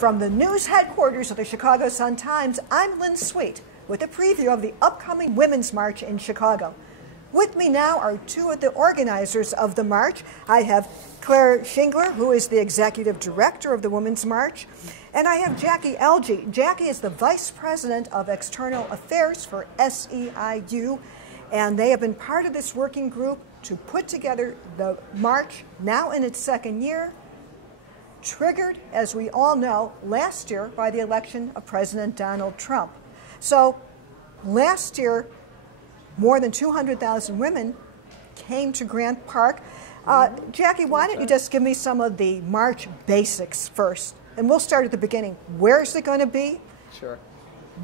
From the news headquarters of the Chicago Sun-Times, I'm Lynn Sweet with a preview of the upcoming Women's March in Chicago. With me now are two of the organizers of the march. I have Claire Shingler, who is the executive director of the Women's March, and I have Jaquie Algee. Jaquie is the vice president of external affairs for SEIU, and they have been part of this working group to put together the march, now in its second year, triggered, as we all know, last year by the election of President Donald Trump. So last year, more than 200,000 women came to Grant Park. Jaquie, why don't you just give me some of the march basics first? And we'll start at the beginning. Where is it going to be? Sure.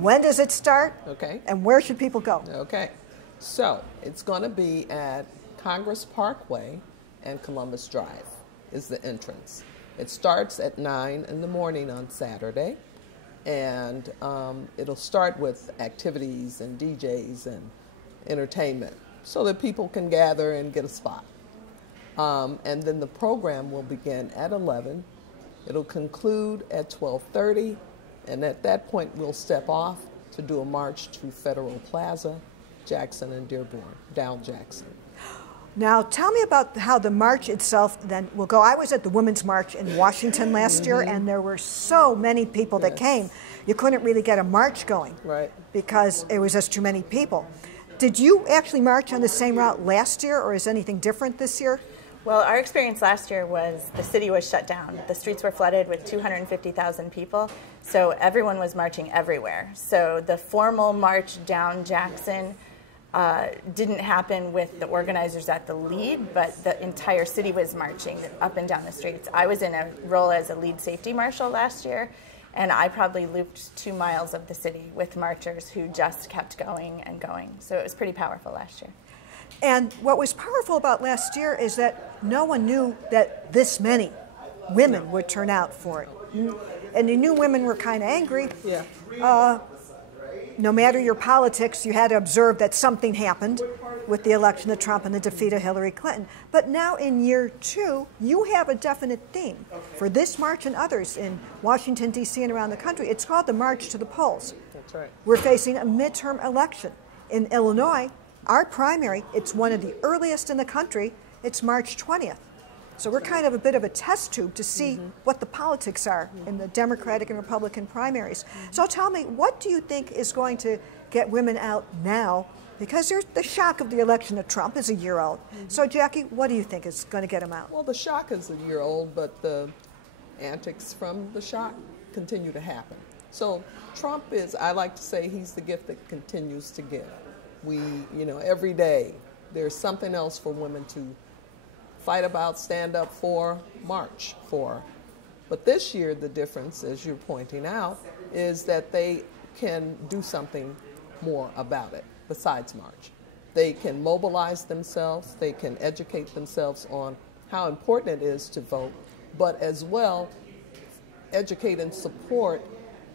When does it start? Okay. And where should people go? Okay. So it's going to be at Congress Parkway and Columbus Drive is the entrance. It starts at 9 in the morning on Saturday, and it'll start with activities and DJs and entertainment so that people can gather and get a spot. And then the program will begin at 11. It'll conclude at 12:30, and at that point we'll step off to do a march to Federal Plaza, Jackson and Dearborn, down Jackson. Now, tell me about how the march itself then will go. I was at the Women's March in Washington last year, and there were so many people that came. You couldn't really get a march going because it was just too many people. Did you actually march on the same route last year, or is anything different this year? Well, our experience last year was the city was shut down. The streets were flooded with 250,000 people, so everyone was marching everywhere. So the formal march down Jackson didn't happen with the organizers at the lead, but the entire city was marching up and down the streets. I was in a role as a lead safety marshal last year, and I probably looped 2 miles of the city with marchers who just kept going and going. So it was pretty powerful last year. And what was powerful about last year is that no one knew that this many women would turn out for it. And you knew women were kind of angry. No matter your politics, you had to observe that something happened with the election of Trump and the defeat of Hillary Clinton. But now in year 2, you have a definite theme for this march and others in Washington, D.C. and around the country. It's called the March to the Polls. That's right. We're facing a midterm election. In Illinois, our primary, it's one of the earliest in the country, it's March 20th. So we're kind of a bit of a test tube to see what the politics are in the Democratic and Republican primaries. So tell me, what do you think is going to get women out now? Because there's the shock of the election of Trump is a year old. So Jaquie, what do you think is going to get them out? Well, the shock is a year old, but the antics from the shock continue to happen. So Trump is, I like to say, he's the gift that continues to give. We, every day there's something else for women to fight about, stand up for, march for. But this year, the difference, as you're pointing out, is that they can do something more about it besides march. They can mobilize themselves, they can educate themselves on how important it is to vote, but as well educate and support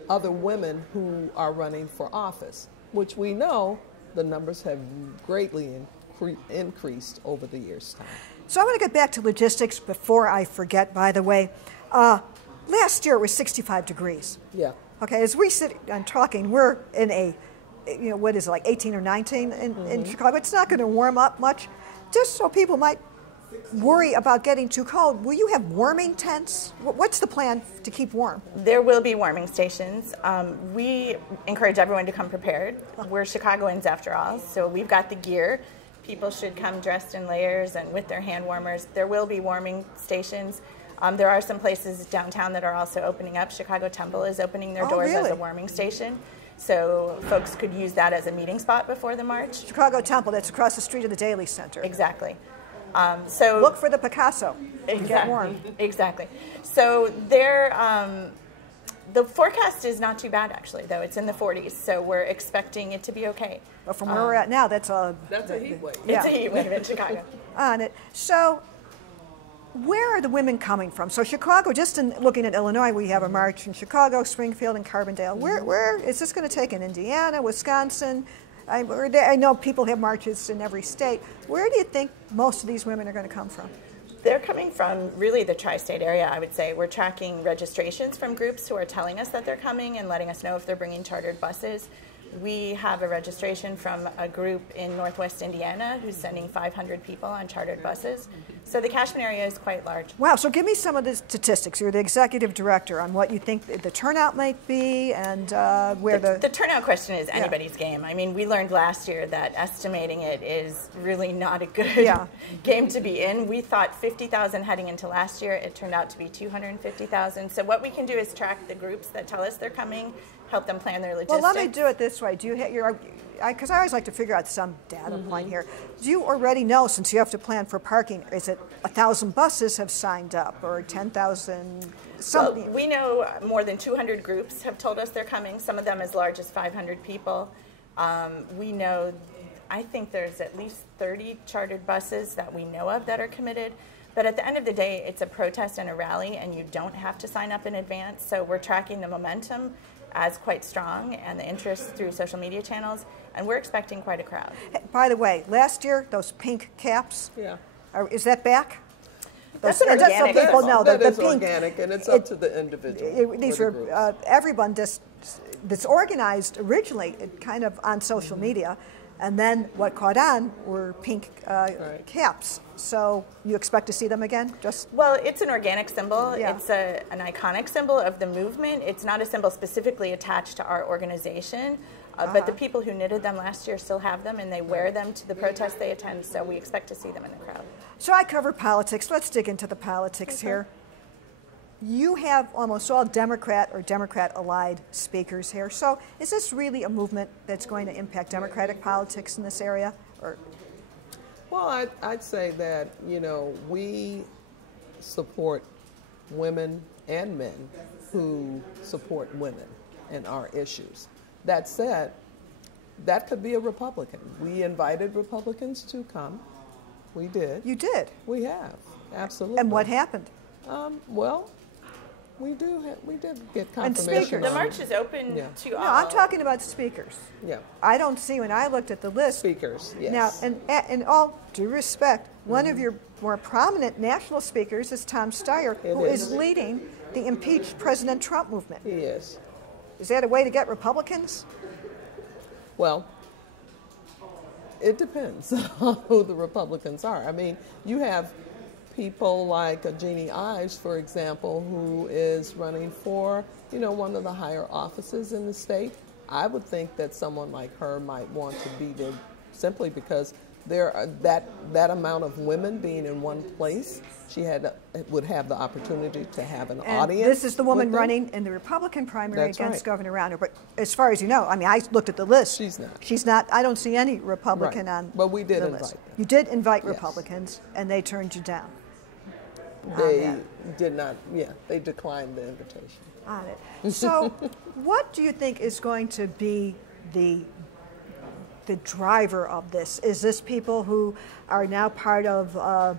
other women who are running for office, which we know the numbers have greatly increased over the years' time. So I want to get back to logistics before I forget, by the way. Last year it was 65 degrees. Yeah. Okay, as we sit and talking, we're in a, what is it, like 18 or 19 in Chicago. It's not going to warm up much. Just so people might worry about getting too cold, will you have warming tents? What's the plan to keep warm? There will be warming stations. We encourage everyone to come prepared. We're Chicagoans after all, so we've got the gear. People should come dressed in layers and with their hand warmers. There will be warming stations. There are some places downtown that are also opening up. Chicago Temple is opening their doors as a warming station. So folks could use that as a meeting spot before the march. Chicago Temple, that's across the street of the Daily Center. Exactly. So look for the Picasso. Get warm. Exactly. So the forecast is not too bad, actually, though. It's in the 40s, so we're expecting it to be okay. But from where we're at now, that's a heat wave. It's a heat wave in Chicago. On it. So where are the women coming from? So Chicago, just in looking at Illinois, we have a march in Chicago, Springfield, and Carbondale. Where is this going to take in Indiana, Wisconsin? I know people have marches in every state. Where do you think most of these women are going to come from? They're coming from really the tri-state area, I would say. We're tracking registrations from groups who are telling us that they're coming and letting us know if they're bringing chartered buses. We have a registration from a group in Northwest Indiana who's sending 500 people on chartered buses. So the catchment area is quite large. Wow, so give me some of the statistics. You're the executive director on what you think the turnout might be and where the turnout question is anybody's game. I mean, we learned last year that estimating it is really not a good game to be in. We thought 50,000 heading into last year. It turned out to be 250,000. So what we can do is track the groups that tell us they're coming, help them plan their logistics. Well, let me do it this way. Do you hit your, because I always like to figure out some data point here. Do you already know, since you have to plan for parking, is it 1,000 buses have signed up or 10,000 something? Well, we know more than 200 groups have told us they're coming, some of them as large as 500 people. We know, I think there's at least 30 chartered buses that we know of that are committed. But at the end of the day, it's a protest and a rally, and you don't have to sign up in advance. So we're tracking the momentum as quite strong and the interest through social media channels, and we're expecting quite a crowd. Hey, by the way, last year, those pink caps, is that back? That's an organic. So people know that is the pink, organic, and it's up to the individual. These were everyone that's organized originally kind of on social media, and then what caught on were pink caps. So you expect to see them again? Well, it's an organic symbol. It's an iconic symbol of the movement. It's not a symbol specifically attached to our organization, but the people who knitted them last year still have them, and they wear them to the protests they attend, so we expect to see them in the crowd. So I cover politics. Let's dig into the politics here. You have almost all Democrat or Democrat-allied speakers here. So is this really a movement that's going to impact Democratic politics in this area? Or? Well, I'd say that, we support women and men who support women and our issues. That said, that could be a Republican. We invited Republicans to come. We did. You did? We have, absolutely. And what happened? Well, we did get confirmation. And speakers. The march is open to all. No, I'm talking about speakers. Yeah. I don't see, when I looked at the list. Speakers, yes. Now, in all due respect, one of your more prominent national speakers is Tom Steyer, who is leading the impeach President Trump movement. He is. Is that a way to get Republicans? Well, it depends on who the Republicans are. I mean, you have people like Jeannie Ives, for example, who is running for, one of the higher offices in the state. I would think that someone like her might want to be there simply because there are that amount of women being in one place. She would have the opportunity to have an audience. This is the woman running in the Republican primary against Governor Rauner. But as far as you know, I mean, I looked at the list. She's not. She's not. I don't see any Republican on but we did the invite list. them. You did invite Republicans, and they turned you down. They did not. Yeah, they declined the invitation. On it. So, what do you think is going to be the driver of this? Is this people who are now part of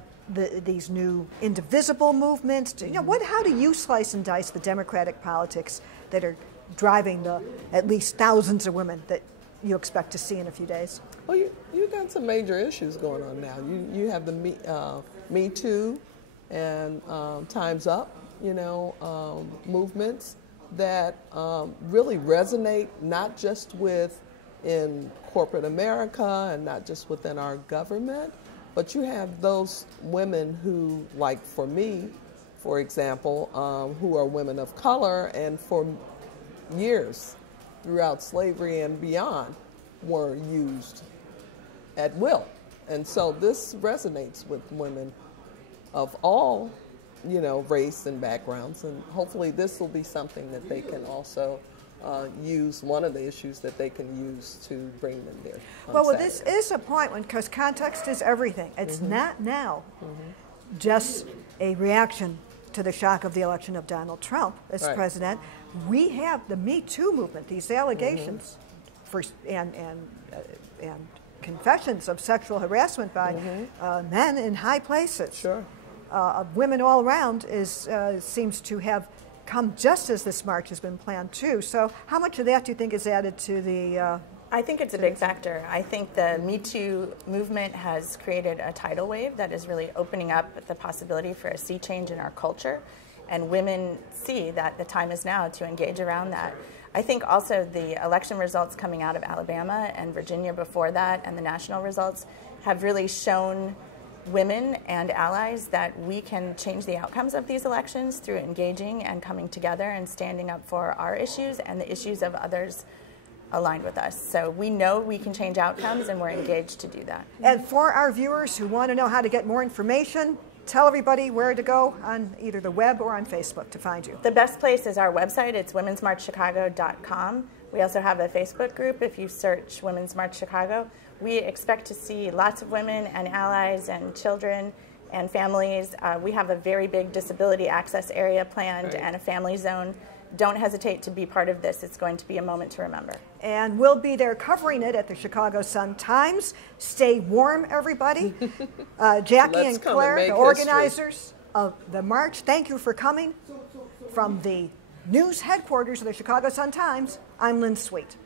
these new indivisible movements? How do you slice and dice the Democratic politics that are driving the at least thousands of women that you expect to see in a few days? Well, you got some major issues going on now. You have the Me Too and Time's Up, movements that really resonate not just in corporate America and not just within our government, but you have those women who, like for me, for example, who are women of color and for years throughout slavery and beyond were used at will. And so this resonates with women of all, race and backgrounds, and hopefully this will be something that they can also use, one of the issues that they can use to bring them there. Well, this is a point because context is everything. It's not now just a reaction to the shock of the election of Donald Trump as president. We have the Me Too movement, these allegations and confessions of sexual harassment by men in high places. Sure. Of women all around seems to have come just as this march has been planned too. So how much of that do you think is added to the I think it's a big factor. I think the Me Too movement has created a tidal wave that is really opening up the possibility for a sea change in our culture, and women see that the time is now to engage around that. I think also the election results coming out of Alabama and Virginia before that, and the national results, have really shown women and allies that we can change the outcomes of these elections through engaging and coming together and standing up for our issues and the issues of others aligned with us. So we know we can change outcomes, and we're engaged to do that. And for our viewers who want to know how to get more information, tell everybody where to go on either the web or on Facebook to find you. The best place is our website. It's womensmarchchicago.com. We also have a Facebook group. If you search Women's March Chicago, we expect to see lots of women and allies and children and families. We have a very big disability access area planned and a family zone. Don't hesitate to be part of this. It's going to be a moment to remember. And we'll be there covering it at the Chicago Sun-Times. Stay warm, everybody. Jaquie and Claire, the organizers of the march, thank you for coming. From the news headquarters of the Chicago Sun-Times, I'm Lynn Sweet.